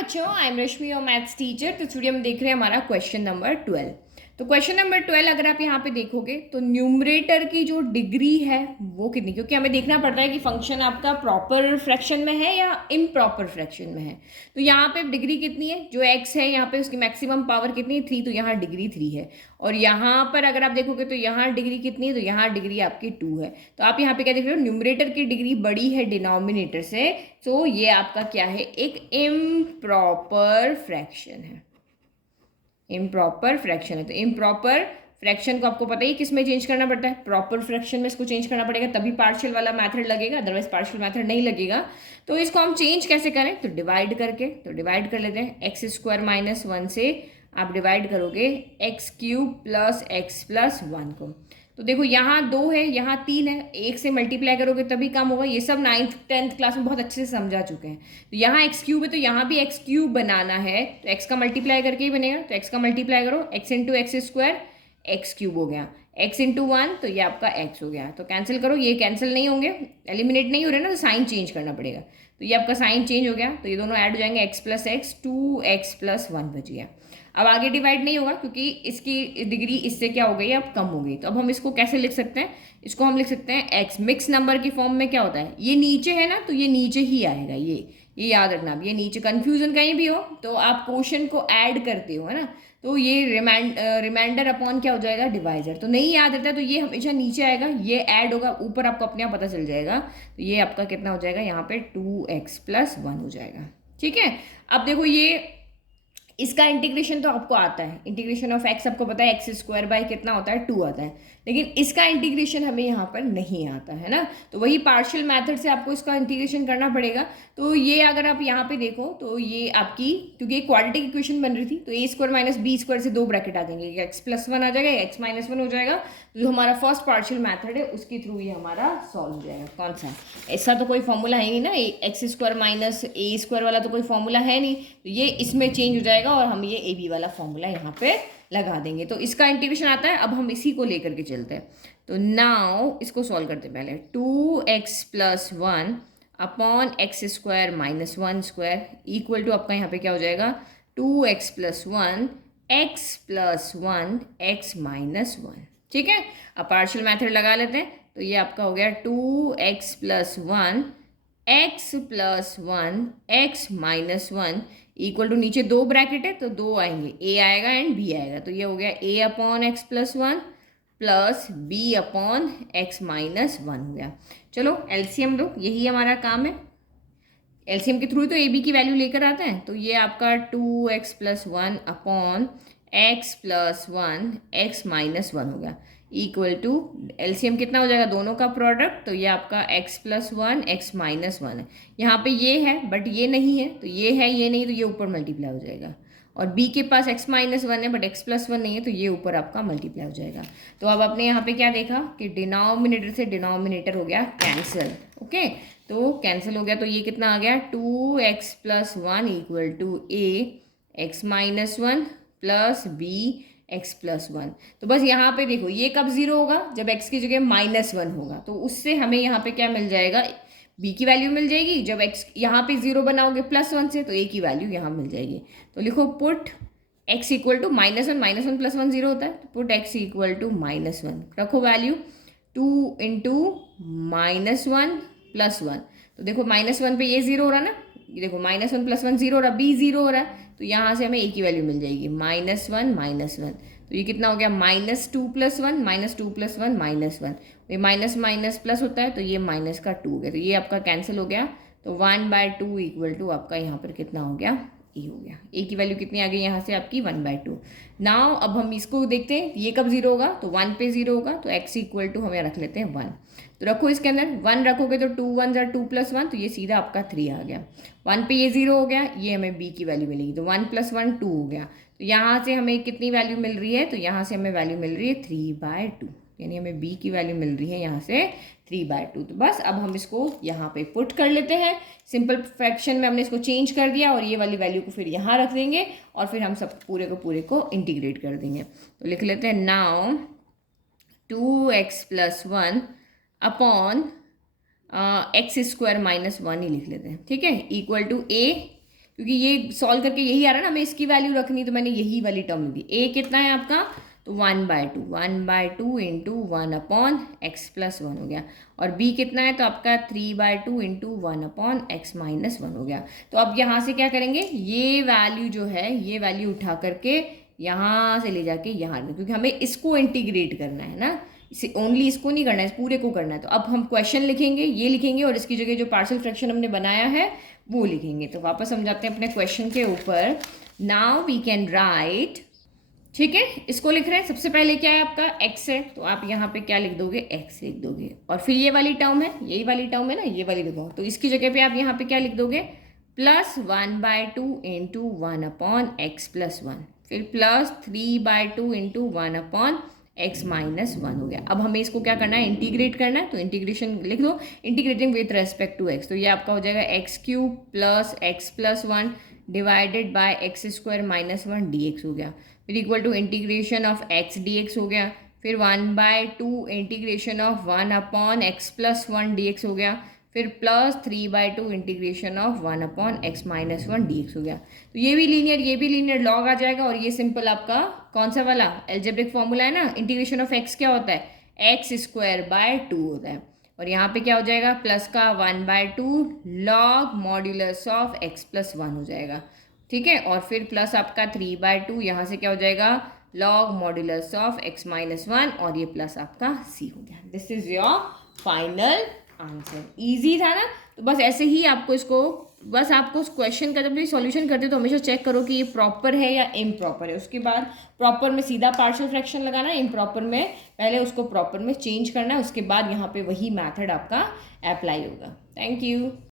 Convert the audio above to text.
बच्चों, I am रश्मि और maths teacher. तो स्टूडियो हम देख रहे हैं हमारा क्वेश्चन नंबर 12। तो क्वेश्चन नंबर 12 अगर आप यहाँ पे देखोगे तो न्यूमरेटर की जो डिग्री है वो कितनी, क्योंकि हमें देखना पड़ता है कि फंक्शन आपका प्रॉपर फ्रैक्शन में है या इम्प्रॉपर फ्रैक्शन में है। तो यहाँ पे डिग्री कितनी है, जो एक्स है यहाँ पे उसकी मैक्सिमम पावर कितनी है, 3, तो यहाँ डिग्री 3 है। और यहाँ पर अगर आप देखोगे तो यहाँ डिग्री कितनी है, तो यहाँ डिग्री आपकी 2 है। तो आप यहाँ पे क्या देख रहे हो, न्यूमरेटर की डिग्री बड़ी है डिनोमिनेटर से। तो ये आपका क्या है, एक इम्प्रॉपर फ्रैक्शन है। इम्प्रॉपर फ्रैक्शन है। तो इम्प्रॉपर फ्रैक्शन को आपको पता ही किस में चेंज करना पड़ता है, प्रॉपर फ्रैक्शन में इसको चेंज करना पड़ेगा, तभी पार्शियल वाला मेथड लगेगा, अदरवाइज पार्शियल मेथड नहीं लगेगा। तो इसको हम चेंज कैसे करें, तो डिवाइड करके। तो डिवाइड कर लेते हैं, एक्स स्क्वायर माइनस 1 से आप डिवाइड करोगे x cube plus x plus 1 को। तो देखो यहाँ 2 है, यहाँ 3 है, एक से मल्टीप्लाई करोगे तभी काम होगा। ये सब 9th 10th क्लास में बहुत अच्छे से समझा चुके हैं। तो यहाँ एक्स क्यूब है तो यहाँ भी एक्स क्यूब बनाना है, तो एक्स का मल्टीप्लाई करके ही बनेगा। तो एक्स का मल्टीप्लाई करो, x into x square, x cube हो गया, एक्स इंटू 1 तो ये आपका एक्स हो गया। तो कैंसिल करो, ये कैंसिल नहीं होंगे, एलिमिनेट नहीं हो रहे ना, तो साइन चेंज करना पड़ेगा। तो ये आपका साइन चेंज हो गया, तो ये दोनों ऐड हो जाएंगे, x plus x, 2x plus 1 बच गया। अब आगे डिवाइड नहीं होगा क्योंकि इसकी डिग्री इससे क्या हो गई, अब कम हो गई। तो अब हम इसको कैसे लिख सकते हैं, इसको हम लिख सकते हैं एक्स मिक्स नंबर की फॉर्म में। क्या होता है, ये नीचे है ना, तो ये नीचे ही आएगा। ये याद रखना। अब ये नीचे कंफ्यूजन कहीं भी हो तो आप क्वेश्चन को ऐड करते हो, है ना, तो ये रिमाइंडर अपॉन क्या हो जाएगा, डिवाइजर। तो नहीं याद रहता तो ये हमेशा नीचे आएगा, ये ऐड होगा, ऊपर आपको अपने आप पता चल जाएगा। तो ये आपका कितना हो जाएगा, यहाँ पे 2x प्लस 1 हो जाएगा। ठीक है। अब देखो ये इसका इंटीग्रेशन तो आपको आता है, इंटीग्रेशन ऑफ एक्स आपको पता है, एक्स स्क्वायर बाय कितना होता है, 2 आता है। लेकिन इसका इंटीग्रेशन हमें यहाँ पर नहीं आता है ना, तो वही पार्शियल मेथड से आपको इसका इंटीग्रेशन करना पड़ेगा। तो ये अगर आप यहाँ पे देखो तो ये आपकी, क्योंकि एक क्वाड्रेटिक इक्वेशन बन रही थी, तो ए स्क्वायर माइनस बी स्क्वायर से 2 ब्रैकेट आ जाएंगे, एक्स प्लस 1 आ जाएगा, एक्स माइनस 1 हो जाएगा। तो जो हमारा फर्स्ट पार्शियल मैथड है उसके थ्रू ये हमारा सॉल्व हो जाएगा। कौन सा, ऐसा तो कोई फॉर्मूला है नहीं ना, एक्स स्क्वायर माइनस ए स्क्वायर वाला तो कोई फॉर्मूला है नहीं, तो ये इसमें चेंज हो जाएगा और हम ये ए बी वाला फॉर्मूला यहाँ पे लगा देंगे। तो इसका इंटीग्रेशन आता है, अब हम इसी को लेकर के चलते हैं। तो नाउ इसको सॉल्व करते हैं पहले, 2x plus 1 upon x square minus 1 square equal to आपका यहाँ पे क्या हो जाएगा, 2x plus 1 x plus 1 x minus 1। ठीक है। अब पार्शियल मेथड लगा लेते हैं, तो ये आपका हो गया 2x plus 1 x plus 1 x minus 1 equal to, नीचे 2 ब्रैकेट है तो 2 आएंगे, ए आएगा एंड बी आएगा। तो ये हो गया a upon x plus 1 plus b upon x minus 1 हो गया। चलो एलसीएम लो, यही हमारा काम है। एलसीएम के थ्रू तो ए बी की वैल्यू लेकर आते हैं। तो ये आपका 2x plus 1 upon x plus 1 x minus 1 हो गया, इक्वल टू एलसीएम कितना हो जाएगा, दोनों का प्रोडक्ट। तो ये आपका x प्लस 1 एक्स माइनस 1 है। यहाँ पे ये है बट ये नहीं है, तो ये है ये नहीं, तो ये ऊपर मल्टीप्लाई हो जाएगा। और b के पास x माइनस 1 है बट x प्लस 1 नहीं है, तो ये ऊपर आपका मल्टीप्लाई हो जाएगा। तो अब आपने यहाँ पे क्या देखा कि डिनोमिनेटर से डिनोमिनेटर हो गया कैंसिल। ओके, तो कैंसिल हो गया, तो ये कितना आ गया, 2x plus 1 equal to a x minus 1 plus b x plus 1। तो बस यहाँ पे देखो ये कब जीरो होगा, जब x की जगह माइनस 1 होगा। तो उससे हमें यहाँ पे क्या मिल जाएगा, b की वैल्यू मिल जाएगी। जब x यहाँ पे जीरो बनाओगे प्लस 1 से, तो a की वैल्यू यहाँ मिल जाएगी। तो लिखो put x equal to -1 plus 1 zero होता है, तो पुट x इक्वल टू -1, रखो वैल्यू 2 इंटू -1 प्लस 1। तो देखो -1 पे ये जीरो हो रहा है ना, ये देखो -1 प्लस 1 जीरो हो रहा है, b जीरो हो रहा है, तो यहाँ से हमें a की वैल्यू मिल जाएगी -1 तो ये कितना हो गया, -2 प्लस 1 -2 प्लस 1 -1। ये माइनस माइनस प्लस होता है, तो ये माइनस का 2 हो गया, तो ये आपका कैंसिल हो गया। तो 1/2 इक्वल टू आपका यहाँ पर कितना हो गया, ए हो गया। ए की वैल्यू कितनी आ गई यहाँ से आपकी 1/2। नाउ अब हम इसको देखते हैं, ये कब जीरो होगा, तो 1 पे जीरो होगा, तो x इक्वल टू हमें रख लेते हैं 1। तो रखो इसके अंदर 1 रखोगे तो 2 1 ज़ा 2 प्लस 1, तो ये सीधा आपका 3 आ गया। 1 पे ये जीरो हो गया, ये हमें b की वैल्यू मिलेगी, तो 1 प्लस 1 2 हो गया। तो यहाँ से हमें कितनी वैल्यू मिल रही है, तो यहाँ से हमें वैल्यू मिल रही है 3/2, यानी हमें b की वैल्यू मिल रही है यहाँ से 3/2। तो बस अब हम इसको यहाँ पे पुट कर लेते हैं, सिंपल फ्रैक्शन में हमने इसको चेंज कर दिया और ये वाली वैल्यू को फिर यहाँ रख देंगे और फिर हम सब पूरे को इंटीग्रेट कर देंगे। तो लिख लेते हैं now 2x plus 1 upon x square minus 1 ही लिख लेते हैं। ठीक है, इक्वल टू a, क्योंकि ये सॉल्व करके यही आ रहा है ना, हमें इसकी वैल्यू रखनी, तो मैंने यही वाली टर्म ली। ए कितना है आपका, तो 1/2 इंटू 1/x+1 हो गया। और बी कितना है, तो आपका 3/2 इंटू 1/x-1 हो गया। तो अब यहाँ से क्या करेंगे, ये वैल्यू जो है, ये वैल्यू उठा करके यहाँ से ले जाके यहाँ, क्योंकि हमें इसको इंटीग्रेट करना है ना, इसे ओनली इसको नहीं करना है, इस पूरे को करना है। तो अब हम क्वेश्चन लिखेंगे, ये लिखेंगे, और इसकी जगह जो पार्शियल फ्रैक्शन हमने बनाया है वो लिखेंगे। तो वापस हम जाते हैं अपने क्वेश्चन के ऊपर। नाउ वी कैन राइट, ठीक है, इसको लिख रहे हैं। सबसे पहले क्या है आपका, x है, तो आप यहाँ पे क्या लिख दोगे, x लिख दोगे। और फिर ये वाली टर्म है, यही वाली टर्म है ना, ये वाली लिखो, तो इसकी जगह पे आप यहाँ पे क्या लिख दोगे, +1/2 इंटू 1/x+1, फिर +3/2 इंटू 1/x-1 हो गया। अब हमें इसको क्या करना है, इंटीग्रेट करना है, तो इंटीग्रेशन लिख दो, integrating with respect to x, तो ये आपका हो जाएगा x³ + x+1 divided by x² - 1 dx हो गया। फिर equal to integration of x dx हो गया। फिर 1/2 इंटीग्रेशन ऑफ 1/x+1 dx हो गया। फिर +3/2 इंटीग्रेशन ऑफ 1/x-1 dx हो गया। तो ये भी लीनियर लॉग आ जाएगा। और ये सिंपल आपका कौन सा वाला एल्जेब्रिक फॉर्मूला है ना, इंटीग्रेशन ऑफ x क्या होता है, x²/2 होता है। और यहाँ पे क्या हो जाएगा, प्लस का 1/2 लॉग मॉड्यूलस ऑफ x+1 हो जाएगा, ठीक है। और फिर प्लस आपका 3/2, यहाँ से क्या हो जाएगा, लॉग मॉड्यूलस ऑफ x-1, और ये प्लस आपका c हो गया। This is your final answer. Easy था ना। तो बस ऐसे ही आपको इसको, बस आपको उस क्वेश्चन का जब भी सॉल्यूशन करते हो तो हमेशा चेक करो कि ये प्रॉपर है या इम्प्रॉपर है। उसके बाद प्रॉपर में सीधा पार्शियल फ्रैक्शन लगाना है, इम्प्रॉपर में पहले उसको प्रॉपर में चेंज करना है, उसके बाद यहाँ पे वही मेथड आपका अप्लाई होगा। Thank you.